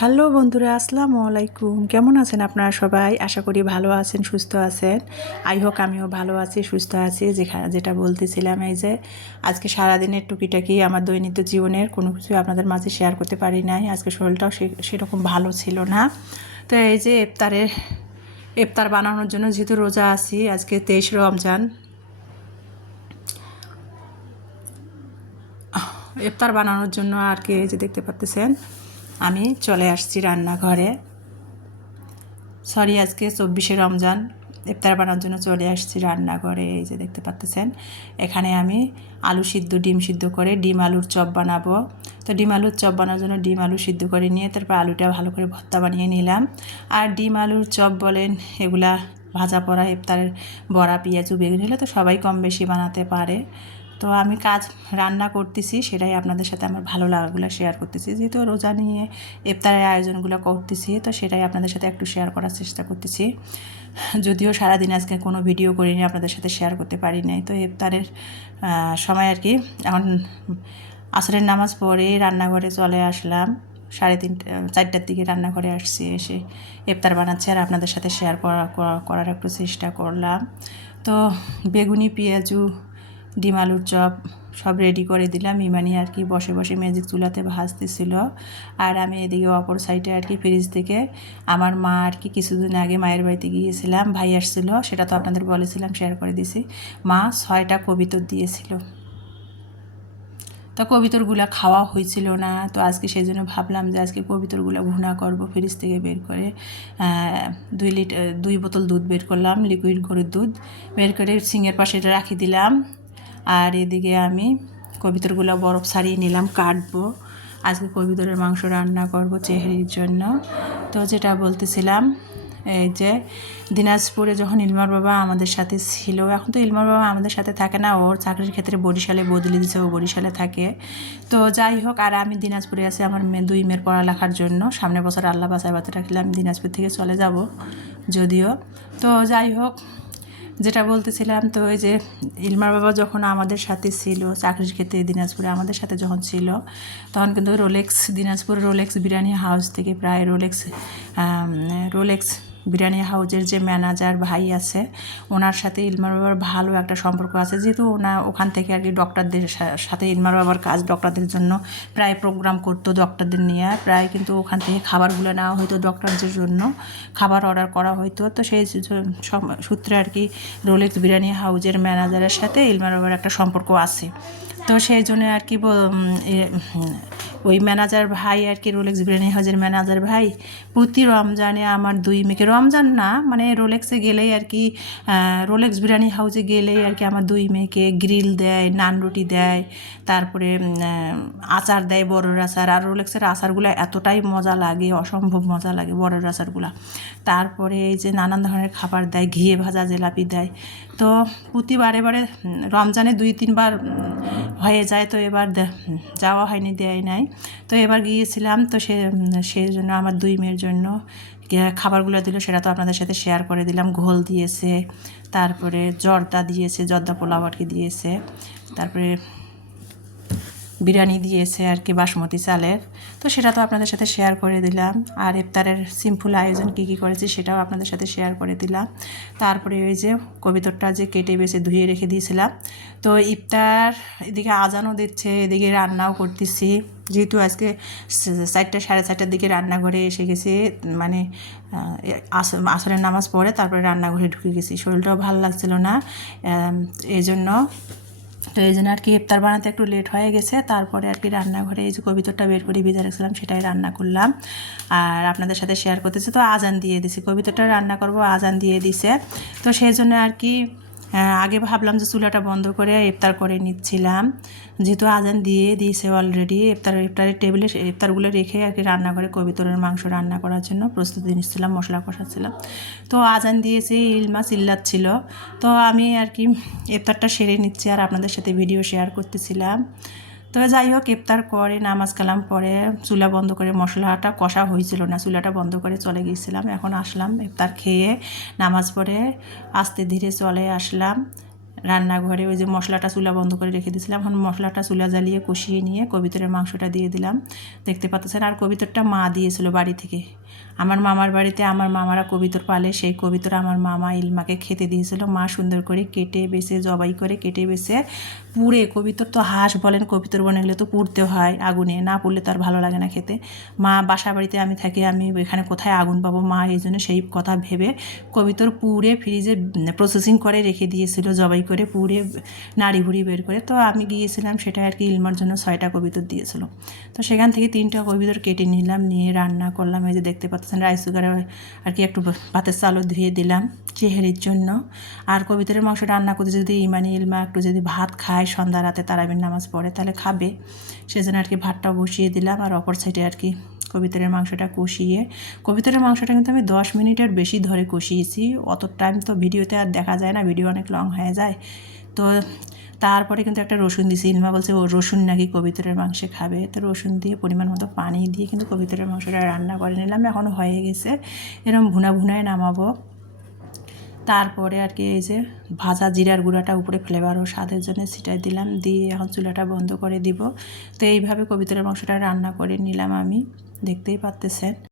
Hello বন্ধুরা, আসসালামু আলাইকুম। কেমন আছেন আপনারা সবাই? আশা করি ভালো আছেন, সুস্থ আছেন। আই হোক আমিও ভালো আছি, সুস্থ আছি। যেটা বলতেছিলাম, এই যে আজকে সারাদিনের টুকিটাকি আমার দৈনন্দিন জীবনের কোনো কিছু আপনাদের মাঝে শেয়ার করতে পারি নাই। আজকে শরীরটাও সেরকম ভালো ছিল না। তো এই যে ইফতার বানানোর জন্য, যেহেতু রোজা আছি, আজকে 23 রমজান, ইফতার বানানোর জন্য আর কি এই যে দেখতে পাচ্ছেন আমি চলে আসছি রান্নাঘরে। আজকে 24শে রমজান, ইফতার বানানোর জন্য চলে আসছি রান্নাঘরে। এই যে দেখতে পাচ্ছেন, এখানে আমি আলু সিদ্ধ, ডিম সিদ্ধ করে ডিম আলুর চপ বানাবো। তো ডিম আলুর চপ বানানোর জন্য ডিম আলু সিদ্ধ করে নিয়ে তারপর আলুটা ভালো করে ভর্তা বানিয়ে নিলাম। আর ডিম আলুর চপ বলেন, এগুলা ভাজা পোড়া ইফতারের বড়া, পেঁয়াজু, বেগুন হলে তো সবাই কম বেশি বানাতে পারে। তো আমি রান্না করতেছি, সেটাই আপনাদের সাথে আমার ভালো লাগাগুলো শেয়ার করতেছি। যেহেতু রোজা নিয়ে ইফতারের আয়োজনগুলো করতেছি, তো সেটাই আপনাদের সাথে একটু শেয়ার করার চেষ্টা করতেছি। যদিও সারাদিন আজকে কোনো ভিডিও করিনি, আপনাদের সাথে শেয়ার করতে পারি নাই। তো ইফতারের সময় আর কি এখন আসরের নামাজ পড়ে রান্নাঘরে চলে আসলাম। 3:30-4টার দিকে রান্নাঘরে আসছি, এসে ইফতার বানাচ্ছি আর আপনাদের সাথে শেয়ার করার একটু চেষ্টা করলাম। তো বেগুনি, পেঁয়াজু, ডিম আলুর চপ সব রেডি করে দিলাম। ইমানি আর কি বসে বসে ম্যাজিক চুলাতে ভাজতেছিল, আর আমি এদিকে অপর সাইডে আর কি ফ্রিজ থেকে আমার মা আর কি কিছুদিন আগে মায়ের বাড়িতে গিয়েছিলাম, ভাই আসছিল, সেটা তো আপনাদের বলেছিলাম, শেয়ার করে দিছি। মা 6টা কবিতর দিয়েছিল, তো কবিতরগুলো খাওয়া হয়েছিল না। তো আজকে সেই জন্য ভাবলাম যে আজকে কবিতরগুলো ভুনা করব। ফ্রিজ থেকে বের করে 2 বোতল দুধ বের করলাম, লিকুইড গরুর দুধ বের করে সিংয়ের পাশে এটা রাখি দিলাম। আর এদিকে আমি কবিতরগুলো বরফ ছাড়িয়ে নিলাম, কাটবো। আজকে কবিতরের মাংস রান্না করব চেহারির জন্য। তো যেটা বলতেছিলাম, এই যে দিনাজপুরে যখন ইলমার বাবা আমাদের সাথে ছিল, এখন তো ইলমার বাবা আমাদের সাথে থাকে না, ওর চাকরির ক্ষেত্রে বরিশালে বদলে দিয়েছে, ও বরিশালে থাকে। তো যাই হোক, আর আমি দিনাজপুরে আছি আমার 2 মেয়ের পড়ালেখার জন্য। সামনের বছর আল্লাহ বাঁচায় বাঁচায় রাখলে আমি দিনাজপুর থেকে চলে যাব যদিও। তো যাই হোক, যেটা বলতেছিলাম, তো ওই যে ইলমার বাবা যখন আমাদের সাথে ছিল চাকরির ক্ষেত্রে দিনাজপুরে আমাদের সাথে যখন ছিল, তখন কিন্তু দিনাজপুর রোলেক্স বিরিয়ানি হাউস থেকে প্রায় রোলেক্স বিরিয়ানি হাউসের যে ম্যানেজার ভাই আছে, ওনার সাথে ইলমার বাবার ভালো একটা সম্পর্ক আছে। যেহেতু ওখান থেকে আর কি ডক্টরদের সাথে ইলমার বাবার কাজ, ডক্টরদের জন্য প্রায় প্রোগ্রাম করতো, ডক্টরদের নিয়ে প্রায় কিন্তু ওখান থেকে খাবারগুলো নেওয়া হতো, ডক্টরদের জন্য খাবার অর্ডার করা হতো। তো সেই সূত্রে আর কি রোলেক্স বিরিয়ানি হাউসের ম্যানেজারের সাথে ইলমার বাবার একটা সম্পর্ক আছে। তো সেই জন্য আর কি ওই ম্যানেজার ভাই আর কি, রোলেক্স বিরিয়ানি হাউসের ম্যানেজার ভাই প্রতি রমজানে আমার 2 মেয়েকে, রমজান না মানে রোলেক্সে গেলেই আর কি, রোলেক্স বিরিয়ানি হাউসে গেলেই আর কি আমার 2 মেয়েকে গ্রিল দেয়, নান রুটি দেয়, তারপরে আচার দেয়, বড়ের আচার। আর রোলেক্সের আচারগুলো এতটাই মজা লাগে, অসম্ভব মজা লাগে বড়ের আচারগুলো। তারপরে এই যে নানান ধরনের খাবার দেয়, ঘিয়ে ভাজা জিলাপি দেয়। তো প্রতিবারে রমজানে 2-3 বার হয়ে যায়, তো এবার যাওয়া হয়নি, দেয় নাই। তো এবার গিয়েছিলাম, তো সেই জন্য আমার 2 মেয়ের জন্য খাবারগুলো দিল, সেটা তো আপনাদের সাথে শেয়ার করে দিলাম। ঘোল দিয়েছে, তারপরে জর্দা দিয়েছে, জর্দা পোলাও আর কি দিয়েছে, তারপরে বিরিয়ানি দিয়েছে আর কি বাসমতি চালের। তো সেটা তো আপনাদের সাথে শেয়ার করে দিলাম। আর ইফতারের সিম্পল আয়োজন কী কী করেছি সেটাও আপনাদের সাথে শেয়ার করে দিলাম। তারপরে ওই যে কবিতরটা যে কেটে বেছে ধুয়ে রেখে দিয়েছিলাম। তো ইফতার এদিকে আজানও দিচ্ছে, এদিকে রান্নাও করতেছি। যেহেতু আজকে 4টা 4:30টার দিকে রান্নাঘরে এসে গেছি, মানে আসরের নামাজ পড়ে তারপরে রান্নাঘরে ঢুকে গেছি। শরীরটাও ভালো লাগছিল না, এই জন্য আর কি ইফতার বানাতে একটু লেট হয়ে গেছে। তারপরে আর কি রান্নাঘরে এই যে কবিতরটা বের করে ভিজে রাখছিলাম, সেটাই রান্না করলাম আর আপনাদের সাথে শেয়ার করতেছি। তো আজান দিয়ে দিছি, কবিতরটা রান্না করব, আজান দিয়ে দিছে। তো সেই জন্য আর কি আগে ভাবলাম যে চুলাটা বন্ধ করে ইফতার করে নিচ্ছিলাম, যেহেতু আজান দিয়ে দিয়েছে অলরেডি। ইফতারের টেবিলে ইফতারগুলো রেখে আর কি রান্নাঘরে কবিতরের মাংস রান্না করার জন্য প্রস্তুতি নিচ্ছিলাম, মশলা কষাচ্ছিলাম। তো আজান দিয়েছে, ইলমা চিল্লাচ্ছিল। তো আমি আর কি ইফতারটা সেরে নিচ্ছি আর আপনাদের সাথে ভিডিও শেয়ার করতেছিলাম। তো যাই হোক, ইফতার করে নামাজ কালাম পরে চুলা বন্ধ করে, মশলাটা কষা হয়েছিল না, চুলাটা বন্ধ করে চলে গিয়েছিলাম। এখন আসলাম ইফতার খেয়ে নামাজ পড়ে আস্তে ধীরে চলে আসলাম রান্নাঘরে ওই যে মশলাটা চুলা বন্ধ করে রেখে দিয়েছিলাম। এখন মশলাটা চুলা জ্বালিয়ে কষিয়ে নিয়ে কবিতরের মাংসটা দিয়ে দিলাম, দেখতে পাচ্ছেন। আর কবিতরটা মা দিয়েছিল বাড়ি থেকে, আমার মামার বাড়িতে আমার মামারা কবিতর পালে, সেই কবিতর আমার মামা ইলমাকে খেতে দিয়েছিল। মা সুন্দর করে কেটে বেছে জবাই করে কেটে বেছে পুড়ে, কবিতর তো হাঁস বলেন কবিতর বানালে তো পুড়তে হয় আগুনে, না পুড়লে তার ভালো লাগে না খেতে। মা বাসা বাড়িতে আমি থাকি, আমি এখানে কোথায় আগুন পাবো, মা এই জন্য সেই কথা ভেবে কবিতর পুড়ে ফ্রিজে প্রসেসিং করে রেখে দিয়েছিল, জবাই করে পুড়ে নাড়ি ভুড়ি বের করে। তো আমি গিয়েছিলাম সেটা আর কি, ইলমার জন্য 6টা কবিতর দিয়েছিল। তো সেখান থেকে 3টা কবিতর কেটে নিলাম, নিয়ে রান্না করলাম। এই যে দেখতে পাচ্ছেন রাইস কুকারে আর কি একটু ভাতের চালও ধুয়ে দিলাম চেহারির জন্য। আর কবিতরের মাংস রান্না করতে যদি ইলমা একটু যদি ভাত খায় সন্ধ্যা রাতে তারাবির নামাজ পড়ে তাহলে খাবে, সেজন্য আর কি ভাতটাও বসিয়ে দিলাম। আর অপর সাইডে আর কি কবিতরের মাংসটা কষিয়ে, কবিতরের মাংসটা কিন্তু আমি 10 মিনিটের বেশি ধরে কষিয়েছি। অত টাইম তো ভিডিওতে আর দেখা যায় না, ভিডিও অনেক লং হয়ে যায়। তো তারপরে কিন্তু একটা রসুন দিয়েছি, ইলমা বলছে ও রসুন নাকি কবিতরের মাংসে খাবে, তো রসুন দিয়ে পরিমাণ মতো পানি দিয়ে কিন্তু কবিতরের মাংসটা রান্না করে নিলাম। এখন হয়ে গেছে, এরকম ভুনায় নামাবো। তারপরে আর কি এই যে ভাজা জিরার গুঁড়াটা উপরে ফ্লেভার ও স্বাদের জন্য ছিটাই দিলাম, দিয়ে এখন চুলাটা বন্ধ করে দিব। তো এইভাবে কবিতরের মাংসটা রান্না করে নিলাম আমি, দেখতেই পাচ্ছেন।